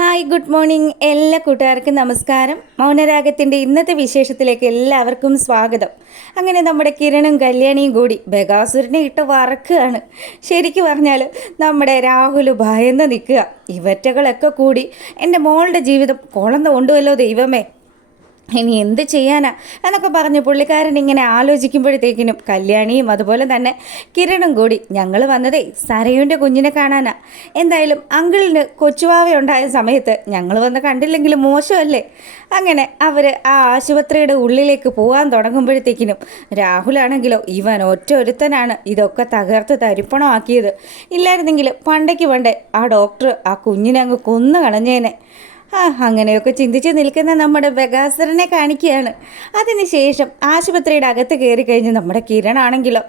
Hi good morning. എല്ലാ കൂട്ടുകാർക്കും നമസ്കാരം. മൗനരാഗത്തിന്റെ ഇന്നത്തെ വിശേഷത്തിലേക്ക് എല്ലാവർക്കും സ്വാഗതം. അങ്ങനെ നമ്മുടെ കിരണും കല്യാണിയും കൂടി ബഗാസുരനെ ഇട്ട് വറക്കുകയാണ്. ശരിക്കും പറഞ്ഞാൽ നമ്മുടെ രാഹുൽ ഭയന്ന് നിൽക്കുക. ഇവറ്റകളൊക്കെ കൂടി എന്റെ മോളുടെ ജീവിതം കുളന്ന് കൊണ്ടുവല്ലോ ദൈവമേ. ഇനി എന്ത് ചെയ്യാനാ? എന്നൊക്കെ പറഞ്ഞ് പുള്ളിക്കാരൻ ഇങ്ങനെ ആലോചിക്കുമ്പോഴത്തേക്കിനും കല്യാണിയും അതുപോലെ തന്നെ കിരണും കൂടി ഞങ്ങൾ വന്നതേ സരയുന്റെ കുഞ്ഞിനെ കാണാനാ. എന്തായാലും അങ്കിളിന് കൊച്ചുവാവ ഉണ്ടായ സമയത്ത് ഞങ്ങൾ വന്ന് കണ്ടില്ലെങ്കിലും മോശമല്ലേ? അങ്ങനെ അവർ ആ ആശുപത്രിയുടെ ഉള്ളിലേക്ക് പോകാൻ തുടങ്ങുമ്പോഴത്തേക്കിനും രാഹുലാണെങ്കിലോ ഇവൻ ഒറ്റ ഒരുത്തനാണ് ഇതൊക്കെ തകർത്ത് തരിപ്പണമാക്കിയത്. ഇല്ലായിരുന്നെങ്കിൽ പണ്ടയ്ക്ക് പണ്ടേ ആ ഡോക്ടർ ആ കുഞ്ഞിനെ അങ്ങ് കൊന്നു കളഞ്ഞേനെ. ആ അങ്ങനെയൊക്കെ ചിന്തിച്ച് നിൽക്കുന്ന നമ്മുടെ ബഗാസറിനെ കാണിക്കുകയാണ്. അതിനുശേഷം ആശുപത്രിയുടെ അകത്ത് കയറി കഴിഞ്ഞ് നമ്മുടെ കിരണാണെങ്കിലോ.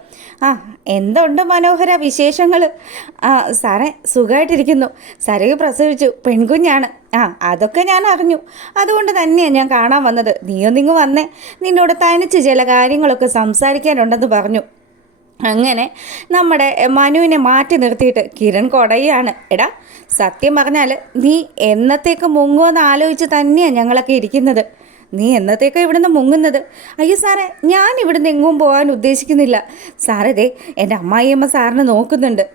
ആ എന്തുണ്ട് മനോഹര വിശേഷങ്ങൾ ആ സാറേ സുഖമായിട്ടിരിക്കുന്നു സരയു പ്രസവിച്ചു. പെൺകുഞ്ഞാണ്. ആ അതൊക്കെ ഞാൻ അറിഞ്ഞു. അതുകൊണ്ട് തന്നെയാണ് ഞാൻ കാണാൻ വന്നത്. നീയൊന്നിങ്ങ് വന്നേ. നിന്നോട് തനിച്ച് ചില കാര്യങ്ങളൊക്കെ സംസാരിക്കാനുണ്ടെന്ന് പറഞ്ഞു. അങ്ങനെ നമ്മുടെ മനുവിനെ മാറ്റി നിർത്തിയിട്ട് കിരൺ കൊടയാണ് എടാ സത്യം പറഞ്ഞാൽ നീ എന്നത്തേക്ക് മുങ്ങുമെന്ന് ആലോചിച്ച് തന്നെയാണ് ഞങ്ങളൊക്കെ ഇരിക്കുന്നത്. നീ എന്നത്തേക്കാണ് ഇവിടുന്ന് മുങ്ങുന്നത്? അയ്യോ സാറേ ഞാൻ ഇവിടുന്ന് എങ്ങും പോകാൻ ഉദ്ദേശിക്കുന്നില്ല. സാറേ ദേ എന്റെ അമ്മായിയമ്മ സാറിനെ നോക്കുന്നുണ്ട്.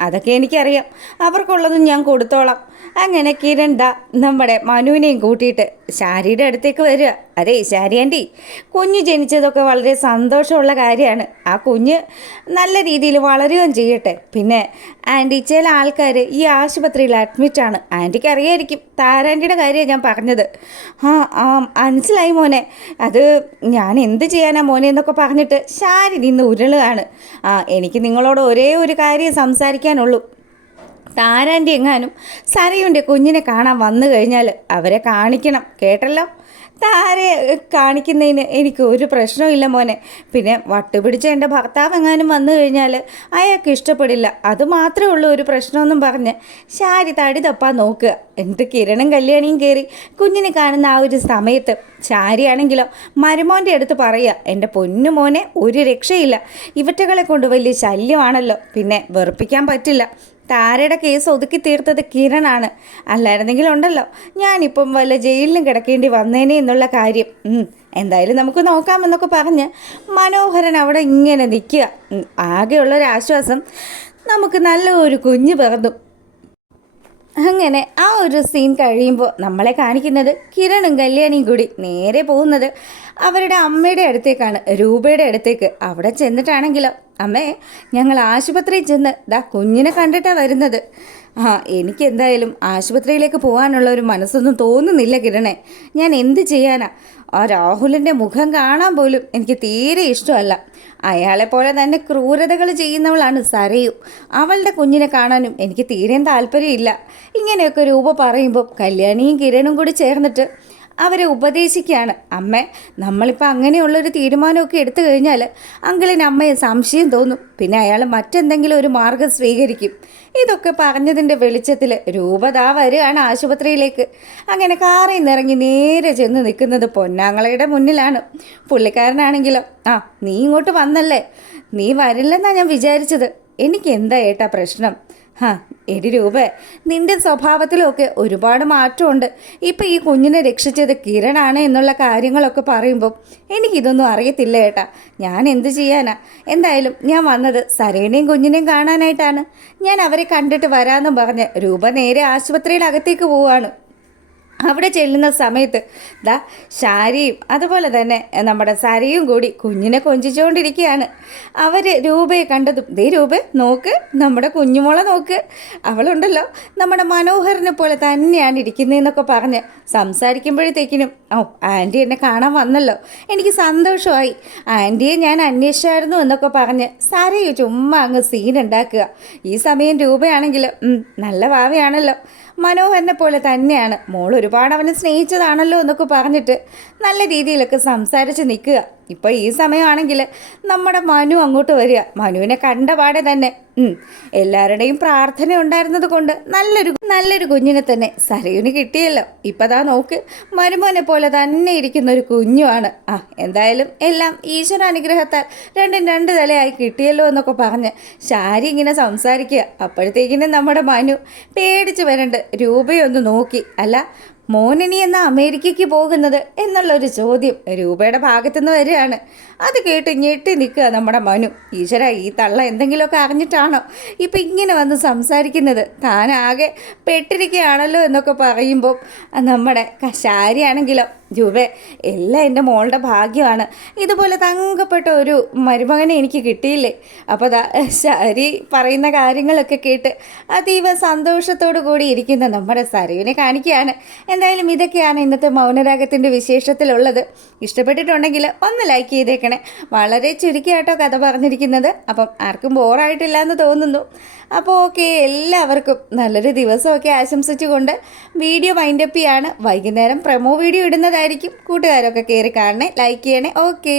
അതൊക്കെ എനിക്കറിയാം. അവർക്കുള്ളതും ഞാൻ കൊടുത്തോളാം. അങ്ങനെ കിരൺ നമ്മുടെ മനുവിനെയും കൂട്ടിയിട്ട് ശാരിയുടെ അടുത്തേക്ക് വരിക. അതെ ശാരി കുഞ്ഞ് ജനിച്ചതൊക്കെ വളരെ സന്തോഷമുള്ള കാര്യമാണ്. ആ കുഞ്ഞ് നല്ല രീതിയിൽ വളരുകയും ചെയ്യട്ടെ. പിന്നെ ആന്റി ചില ആൾക്കാർ ഈ ആശുപത്രിയിൽ അഡ്മിറ്റാണ് ആന്റിക്ക് അറിയായിരിക്കും താരാന്റിയുടെ കാര്യമാണ് ഞാൻ പറഞ്ഞത്. ആ ആ മനസ്സിലായി മോനെ. അത് ഞാൻ എന്ത് ചെയ്യാനാ മോനെ എന്നൊക്കെ പറഞ്ഞിട്ട് ശാരി നിന്ന് ഉരുളുകയാണ്. ആ എനിക്ക് നിങ്ങളോട് ഒരേ ഒരു കാര്യം സംസാരിക്കാനുള്ളൂ. താരാന്റെ എങ്ങാനും സരയുന്റെ കുഞ്ഞിനെ കാണാൻ വന്നു കഴിഞ്ഞാൽ അവരെ കാണിക്കണം കേട്ടല്ലോ? താരെ കാണിക്കുന്നതിന് എനിക്ക് ഒരു പ്രശ്നമില്ല മോനെ. പിന്നെ വട്ടുപിടിച്ച എന്റെ ഭർത്താവ് എങ്ങാനും വന്നു കഴിഞ്ഞാൽ അയാൾക്ക് ഇഷ്ടപ്പെടില്ല. അത് മാത്രമേ ഉള്ളൂ ഒരു പ്രശ്നമെന്നും പറഞ്ഞ് ശാരി തടി തപ്പാൻ നോക്കുക. എന്നിട്ട് കിരണും കല്യാണിയും കയറി കുഞ്ഞിനെ കാണുന്ന ആ ഒരു സമയത്ത് ശാരിയാണെങ്കിലോ മരുമോന്റെ അടുത്ത് പറയുക എന്റെ പൊന്നു മോനെ ഒരു രക്ഷയില്ല. ഇവറ്റകളെ കൊണ്ട് വലിയ ശല്യമാണല്ലോ. പിന്നെ വെറുപ്പിക്കാൻ പറ്റില്ല. താരയുടെ കേസ് ഒതുക്കി തീർത്തത് കിരണാണ്. അല്ലായിരുന്നെങ്കിൽ ഉണ്ടല്ലോ ഞാനിപ്പം വല്ല ജയിലിലും കിടക്കേണ്ടി വന്നേനെ എന്നുള്ള കാര്യം. എന്തായാലും നമുക്ക് നോക്കാമെന്നൊക്കെ പറഞ്ഞ് മനോഹരൻ അവിടെ ഇങ്ങനെ നിൽക്കുക. ആകെയുള്ളൊരാശ്വാസം നമുക്ക് നല്ലൊരു കുഞ്ഞ് പിറന്നു. അങ്ങനെ ആ ഒരു സീൻ കഴിയുമ്പോൾ നമ്മളെ കാണിക്കുന്നത് കിരണും കല്യാണിയും കൂടി നേരെ പോകുന്നത് അവരുടെ അമ്മയുടെ അടുത്തേക്കാണ് രൂപയുടെ അടുത്തേക്ക്. അവിടെ ചെന്നിട്ടാണെങ്കിലോ അമ്മേ ഞങ്ങൾ ആശുപത്രിയിൽ ചെന്ന് ദാ കുഞ്ഞിനെ കണ്ടിട്ടാണ് വരുന്നത്. ആ എനിക്ക് എന്തായാലും ആശുപത്രിയിലേക്ക് പോകാനുള്ള ഒരു മനസ്സൊന്നും തോന്നുന്നില്ല കിരണേ. ഞാൻ എന്ത് ചെയ്യാനാ? ആ രാഹുലിന്റെ മുഖം കാണാൻ പോലും എനിക്ക് തീരെ ഇഷ്ടമല്ല. അയാളെ പോലെ തന്നെ ക്രൂരതകൾ ചെയ്യുന്നവളാണ് സരയു. അവളുടെ കുഞ്ഞിനെ കാണാനും എനിക്ക് തീരെ താല്പര്യമില്ല. ഇങ്ങനെയൊക്കെ രൂപ പറയുമ്പോൾ കല്യാണിയും കിരണും കൂടി ചേർന്നിട്ട് അവരെ ഉപദേശിക്കുകയാണ്. അമ്മ നമ്മളിപ്പോൾ അങ്ങനെയുള്ളൊരു തീരുമാനമൊക്കെ എടുത്തു കഴിഞ്ഞാൽ അങ്കിളിന് അമ്മയെ സംശയം തോന്നും. പിന്നെ അയാൾ മറ്റെന്തെങ്കിലും ഒരു മാർഗം സ്വീകരിക്കും. ഇതൊക്കെ പറഞ്ഞതിന്റെ വെളിച്ചത്തിൽ രൂപതാ വരികയാണ് ആശുപത്രിയിലേക്ക്. അങ്ങനെ കാറിൽ നിന്നിറങ്ങി നേരെ ചെന്ന് നിൽക്കുന്നത് പൊന്നാങ്ങളയുടെ മുന്നിലാണ്. പുള്ളിക്കാരനാണെങ്കിലോ ആ നീ ഇങ്ങോട്ട് വന്നല്ലേ? നീ വരില്ലെന്നാണ് ഞാൻ വിചാരിച്ചത്. എനിക്ക് എന്താ ഏട്ടാ പ്രശ്നം? എടി രൂപ നിന്റെ സ്വഭാവത്തിലൊക്കെ ഒരുപാട് മാറ്റമുണ്ട്. ഇപ്പം ഈ കുഞ്ഞിനെ രക്ഷിച്ചത് കിരണാണ് എന്നുള്ള കാര്യങ്ങളൊക്കെ പറയുമ്പോൾ എനിക്കിതൊന്നും അറിയത്തില്ല ഏട്ടാ. ഞാൻ എന്ത് ചെയ്യാനാ? എന്തായാലും ഞാൻ വന്നത് സരേണയും കുഞ്ഞിനെയും കാണാനായിട്ടാണ്. ഞാൻ അവരെ കണ്ടിട്ട് വരാമെന്നും പറഞ്ഞ് രൂപ നേരെ ആശുപത്രിയുടെ അകത്തേക്ക് പോവാണ്. അവിടെ ചെല്ലുന്ന സമയത്ത് ദാ ശാരിയും അതുപോലെ തന്നെ നമ്മുടെ സരയും കൂടി കുഞ്ഞിനെ കൊഞ്ചിച്ചുകൊണ്ടിരിക്കുകയാണ്. അവർ രൂപയെ കണ്ടതും ദേ രൂപ നോക്ക് നമ്മുടെ കുഞ്ഞുമോളെ നോക്ക്. അവളുണ്ടല്ലോ നമ്മുടെ മനോഹരനെ പോലെ തന്നെയാണ് ഇരിക്കുന്നതെന്നൊക്കെ പറഞ്ഞ് സംസാരിക്കുമ്പോഴത്തേക്കിനും ഓ ആന്റി എന്നെ കാണാൻ വന്നല്ലോ. എനിക്ക് സന്തോഷമായി. ആന്റിയെ ഞാൻ അന്വേഷിച്ചായിരുന്നു എന്നൊക്കെ പറഞ്ഞ് സരയു ചുമ്മാ അങ്ങ് സീൻ ഉണ്ടാക്കുക. ഈ സമയം രൂപയാണെങ്കിൽ നല്ല ഭാവയാണല്ലോ. മനോഹരനെ പോലെ തന്നെയാണ് മോൾ ഒരുപാട് അവനെ സ്നേഹിച്ചതാണല്ലോ എന്നൊക്കെ പറഞ്ഞിട്ട് നല്ല രീതിയിലൊക്കെ സംസാരിച്ച് നിൽക്കുക. ഇപ്പോൾ ഈ സമയമാണെങ്കിൽ നമ്മുടെ മനു അങ്ങോട്ട് വരിക. മനുവിനെ കണ്ട പാടെ തന്നെ. എല്ലാവരുടെയും പ്രാർത്ഥന ഉണ്ടായിരുന്നത് കൊണ്ട് നല്ലൊരു നല്ലൊരു കുഞ്ഞിനെ തന്നെ സരയുന് കിട്ടിയല്ലോ. ഇപ്പം താ നോക്ക് മരുമോനെ പോലെ തന്നെ ഇരിക്കുന്ന ഒരു കുഞ്ഞുമാണ് ആ എന്തായാലും എല്ലാം ഈശ്വര അനുഗ്രഹത്താൽ രണ്ടും രണ്ട് തലയായി കിട്ടിയല്ലോ എന്നൊക്കെ പറഞ്ഞ് ശാരി ഇങ്ങനെ സംസാരിക്കുക. അപ്പോഴത്തേക്കിനും നമ്മുടെ മനു പേടിച്ച് വരണ്ട്. രൂപയൊന്ന് നോക്കി. അല്ല മോനിനി എന്ന അമേരിക്കയ്ക്ക് പോകുന്നത് എന്നുള്ളൊരു ചോദ്യം രൂപയുടെ ഭാഗത്തുനിന്ന് വരികയാണ്. അത് കേട്ട് ഞെട്ടി നിൽക്കുക നമ്മുടെ മനു. ഈശ്വര ഈ തള്ള എന്തെങ്കിലുമൊക്കെ അറിഞ്ഞിട്ടാണോ ഇപ്പം ഇങ്ങനെ വന്ന് സംസാരിക്കുന്നത്? താനാകെ പെട്ടിരിക്കുകയാണല്ലോ എന്നൊക്കെ പറയുമ്പോൾ നമ്മുടെ ശാരിയാണെങ്കിലോ രൂപ എല്ലാം എന്റെ മോളുടെ ഭാഗ്യമാണ്. ഇതുപോലെ തങ്കപ്പെട്ട ഒരു മരുമകനെ എനിക്ക് കിട്ടിയില്ലേ? അപ്പോൾ ദാ ശരി പറയുന്ന കാര്യങ്ങളൊക്കെ കേട്ട് അതീവ സന്തോഷത്തോടു കൂടി ഇരിക്കുന്ന നമ്മുടെ സരയുവിനെ കാണിക്കുകയാണ്. എന്തായാലും ഇതൊക്കെയാണ് ഇന്നത്തെ മൗനരാഗത്തിന്റെ വിശേഷത്തിലുള്ളത്. ഇഷ്ടപ്പെട്ടിട്ടുണ്ടെങ്കിൽ ഒന്ന് ലൈക്ക് ചെയ്തേക്കണേ. വളരെ ചുരുക്കിയാട്ടോ കഥ പറഞ്ഞിരിക്കുന്നത്. അപ്പം ആർക്കും ബോറായിട്ടില്ല എന്ന് തോന്നുന്നു. അപ്പോൾ ഓക്കെ എല്ലാവർക്കും നല്ലൊരു ദിവസമൊക്കെ ആശംസിച്ചുകൊണ്ട് വീഡിയോ വൈൻഡപ്പ് ചെയ്യാണ്. വൈകുന്നേരം പ്രമോ വീഡിയോ ഇടുന്നതായിരിക്കും. കൂട്ടുകാരൊക്കെ കയറി കാണണേ ലൈക്ക് ചെയ്യണേ. ഓക്കെ.